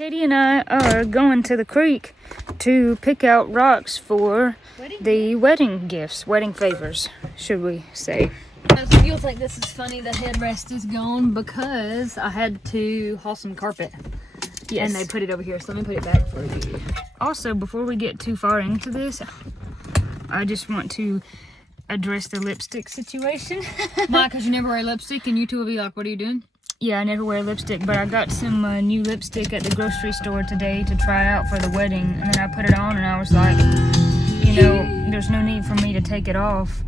Katie and I are going to the creek to pick out rocks for the wedding gifts, wedding favors, should we say. You'll think this is funny, the headrest is gone because I had to haul some carpet. Yes. And they put it over here, so let me put it back for you. Also, before we get too far into this, I just want to address the lipstick situation. Why? Because you never wear lipstick and you two will be like, what are you doing? Yeah, I never wear lipstick, but I got some new lipstick at the grocery store today to try out for the wedding, and then I put it on and I was like, you know, there's no need for me to take it off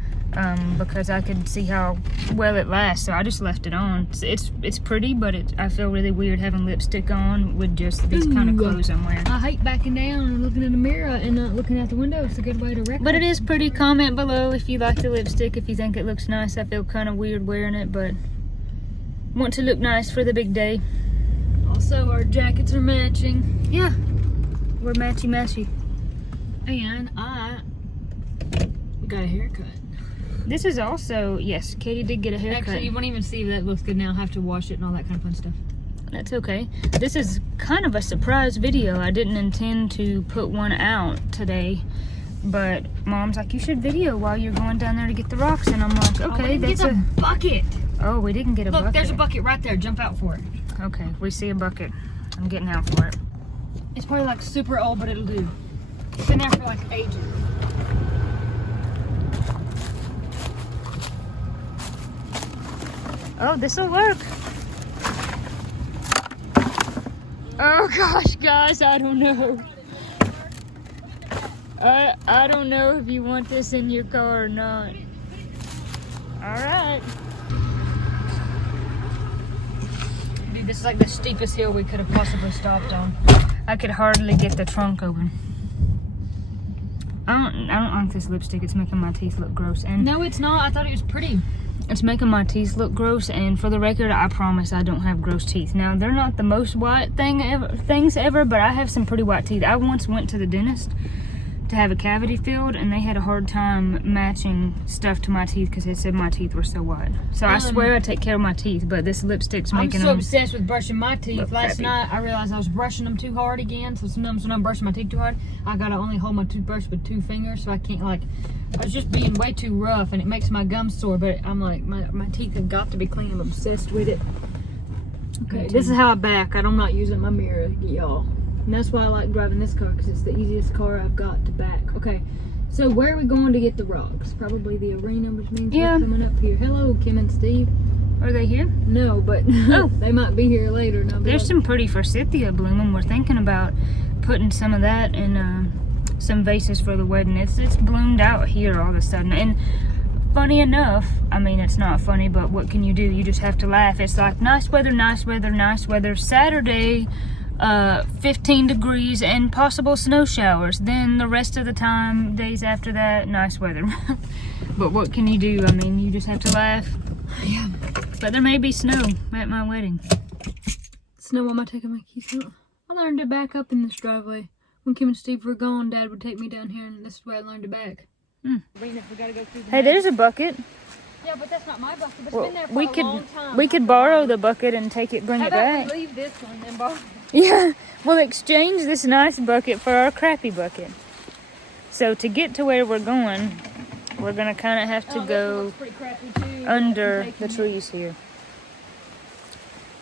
because I could see how well it lasts, so I just left it on. It's pretty, but I feel really weird having lipstick on with just these kind of clothes I'm wearing. I hate backing down and looking in the mirror and not looking out the window. It's a good way to record. But it is pretty. Comment below if you like the lipstick, if you think it looks nice. I feel kind of weird wearing it, but want to look nice for the big day. Also, our jackets are matching. Yeah, we're matchy-matchy. And we got a haircut. This is also, yes, Katie did get a haircut. Actually, you won't even see if that looks good now. I have to wash it and all that kind of fun stuff. That's okay. This is kind of a surprise video. I didn't intend to put one out today, but Mom's like, you should video while you're going down there to get the rocks, and I'm like, okay, that's a bucket. Oh, we didn't get a bucket. Look, there's a bucket right there. Jump out for it. Okay, we see a bucket. I'm getting out for it. It's probably like super old, but it'll do. It's been there for like ages. Oh, this'll work. Oh gosh, guys, I don't know. I don't know if you want this in your car or not. All right. Dude, this is like the steepest hill we could have possibly stopped on. I could hardly get the trunk open. I don't like this lipstick. It's making my teeth look gross. And no, it's not. I thought it was pretty. It's making my teeth look gross, and for the record, I promise I don't have gross teeth. Now, they're not the most white things ever, but I have some pretty white teeth. I once went to the dentist to have a cavity filled, and they had a hard time matching stuff to my teeth because they said my teeth were so white. So I swear I take care of my teeth, but this lipstick's making them. I'm so obsessed with brushing my teeth. Last night I realized I was brushing them too hard again. So sometimes when I'm brushing my teeth too hard, I gotta only hold my toothbrush with 2 fingers, so I can't I was just being way too rough, and it makes my gums sore. But I'm like, my teeth have got to be clean. I'm obsessed with it. Okay, this is how I back. I'm not using my mirror, y'all. And that's why I like driving this car, because it's the easiest car I've got to back. Okay, so where are we going to get the rocks? Probably the arena, which means we're coming up here. Hello, Kim and Steve. Are they here? No, but they might be here later. There's some pretty forsythia blooming. We're thinking about putting some of that in some vases for the wedding. It's bloomed out here all of a sudden. And funny enough, I mean, it's not funny, but what can you do? You just have to laugh. It's like nice weather, nice weather, nice weather. Saturday, 15 degrees and possible snow showers. Then the rest of the time, days after that, nice weather. But what can you do? I mean, you just have to laugh. Yeah. But there may be snow at my wedding. Snow while I'm taking my keys out. I learned to back up in this driveway. When Kim and Steve were gone, Dad would take me down here, and this is where I learned to back. Hey, there's a bucket. Yeah, but that's not my bucket. But it's been there for a long time. We could borrow the bucket and bring it back. How about we leave this one and borrow it? Yeah, we'll exchange this nice bucket for our crappy bucket. So to get to where we're going, we're going to kind of have to go under the trees here.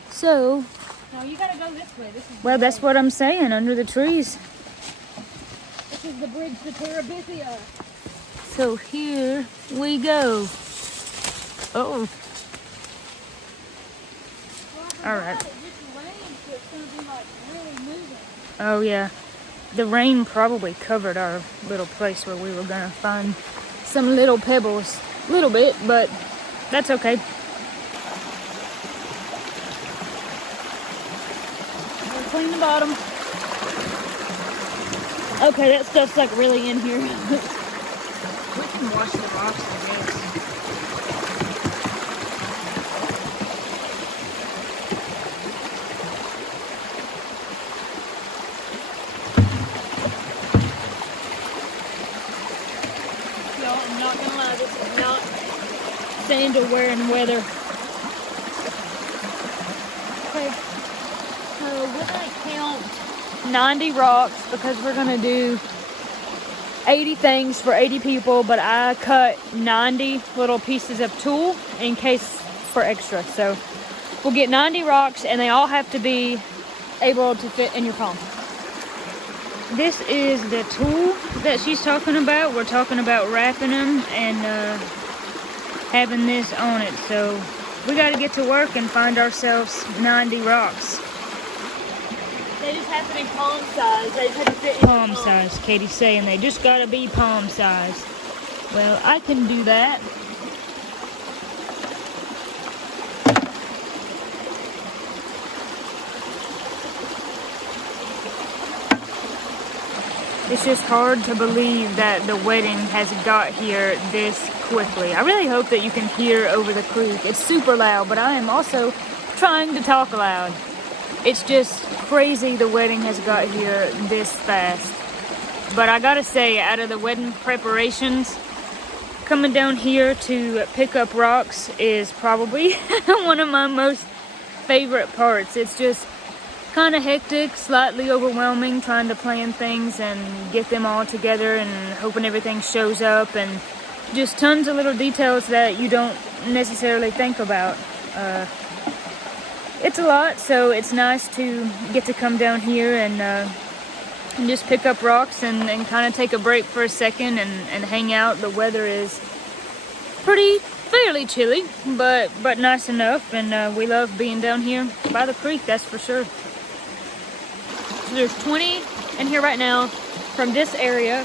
So, no, you got to go this way. Well, that's what I'm saying, under the trees. This is the bridge to Terabithia. So here we go. Oh. All right. Oh yeah, the rain probably covered our little place where we were gonna find some little pebbles, a little bit, but that's okay. We'll clean the bottom. Okay, that stuff's like really in here. We can wash the rocks, I guess. I'm not gonna lie, this is not sandal wearing weather. Okay, so when I count 90 rocks because we're gonna do 80 things for 80 people, but I cut 90 little pieces of tulle in case for extra. So we'll get 90 rocks, and they all have to be able to fit in your palm. This is the tulle that she's talking about. We're talking about wrapping them and having this on it. So we got to get to work and find ourselves 90 rocks. They just have to be palm size. They just have to fit in palm size. Katie's saying they just got to be palm size. Well, I can do that. It's just hard to believe that the wedding has got here this quickly. I really hope that you can hear over the creek. It's super loud, but I am also trying to talk loud. It's just crazy the wedding has got here this fast. But I gotta say, out of the wedding preparations, coming down here to pick up rocks is probably one of my most favorite parts. It's just kind of hectic, slightly overwhelming, trying to plan things and get them all together and hoping everything shows up, and just tons of little details that you don't necessarily think about. It's a lot, so it's nice to get to come down here and just pick up rocks and kind of take a break for a second and hang out. The weather is fairly chilly, but nice enough, and we love being down here by the creek, that's for sure. So there's 20 in here right now from this area,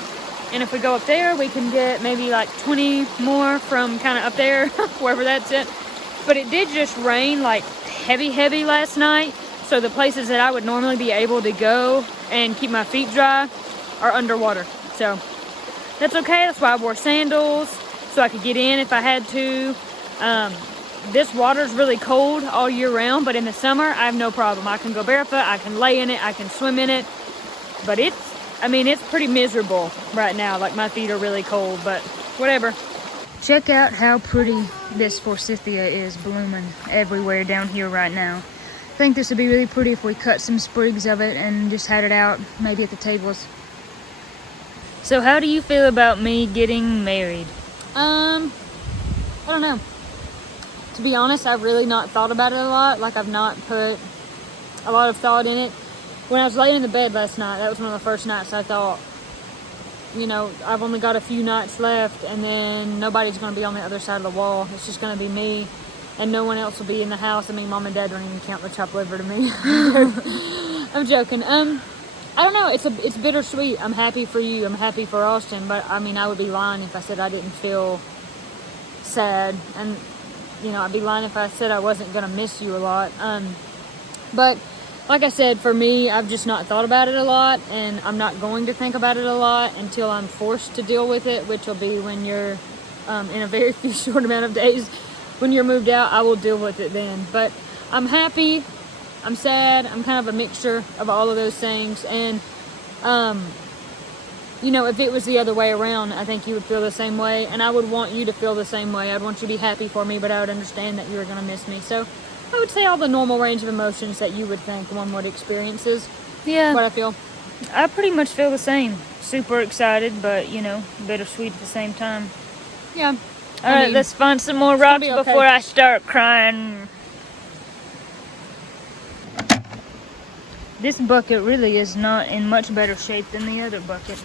and if we go up there, we can get maybe like 20 more from kind of up there, wherever that's at. But it did just rain like heavy last night, so the places that I would normally be able to go and keep my feet dry are underwater. So that's okay. That's why I wore sandals, so I could get in if I had to. This water's really cold all year round, but in the summer I have no problem. I can go barefoot, I can lay in it, I can swim in it. But it's pretty miserable right now. Like, my feet are really cold, but whatever. Check out how pretty this forsythia is blooming everywhere down here right now. I think this would be really pretty if we cut some sprigs of it and just had it out, maybe at the tables. So how do you feel about me getting married? I don't know. To be honest, I've really not thought about it a lot. Like, I've not put a lot of thought in it. When I was laying in the bed last night, that was one of the first nights I thought, you know, I've only got a few nights left, and then nobody's going to be on the other side of the wall. It's just going to be me, and no one else will be in the house. I mean, Mom and Dad don't even count the chopped liver to me. I'm joking. I don't know. It's bittersweet. I'm happy for you. I'm happy for Austin, but I mean, I would be lying if I said I didn't feel sad, and you know, I'd be lying if I said I wasn't going to miss you a lot. But like I said, for me, I've just not thought about it a lot, and I'm not going to think about it a lot until I'm forced to deal with it, which will be when you're in a very few short amount of days. When you're moved out, I will deal with it then. But I'm happy, I'm sad, I'm kind of a mixture of all of those things. And you know, if it was the other way around, I think you would feel the same way, and I would want you to feel the same way. I'd want you to be happy for me, but I would understand that you were going to miss me. So I would say all the normal range of emotions that you would think one would experience is what I feel. I pretty much feel the same. Super excited, but, you know, bittersweet at the same time. Yeah. All right, let's find some more rocks okay before I start crying. This bucket really is not in much better shape than the other bucket.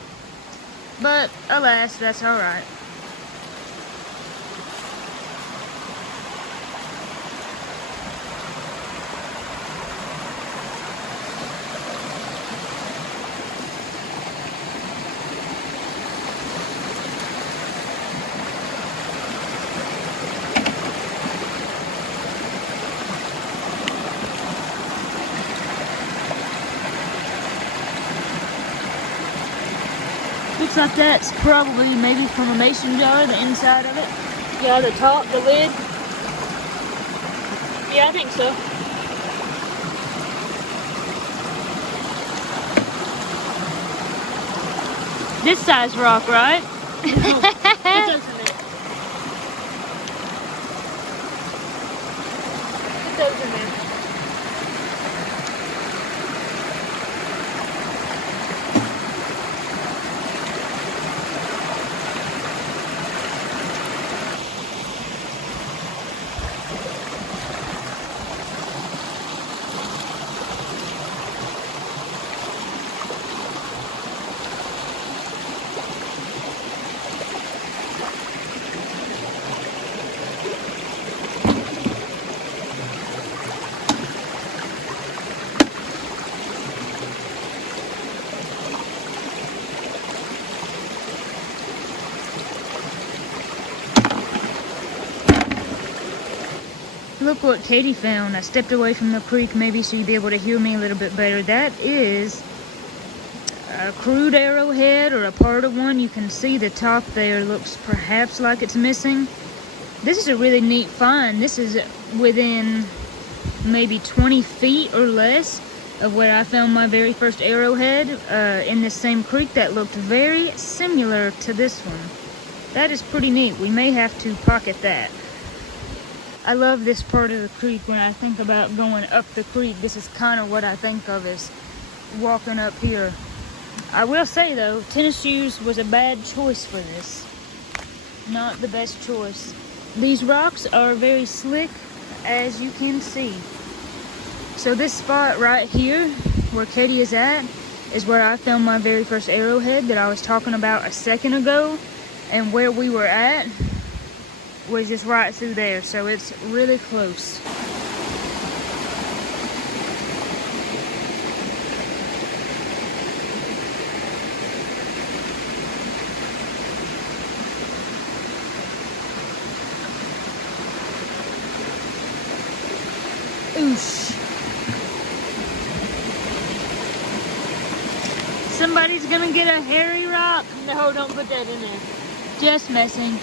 But, alas, that's all right. Looks like that's probably maybe from a mason jar, the inside of it. Yeah, the top, the lid. Yeah, I think so. This size rock, right? It doesn't it? It doesn't it? look what Katie found. I stepped away from the creek maybe so you'd be able to hear me a little bit better. That is a crude arrowhead, or a part of one. You can see the top there looks perhaps like it's missing. This is a really neat find. This is within maybe 20 feet or less of where I found my very first arrowhead in this same creek that looked very similar to this one. That is pretty neat. We may have to pocket that. I love this part of the creek. When I think about going up the creek, this is kind of what I think of as walking up here. I will say though, tennis shoes was a bad choice for this. Not the best choice. These rocks are very slick, as you can see. So this spot right here, where Katie is at, is where I found my very first arrowhead that I was talking about a second ago. And where we were at was just right through there, so it's really close. Oosh. Somebody's gonna get a hairy rock. No, don't put that in there. Just messing.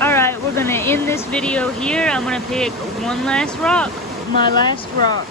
Alright, we're gonna end this video here. I'm gonna pick one last rock, my last rock.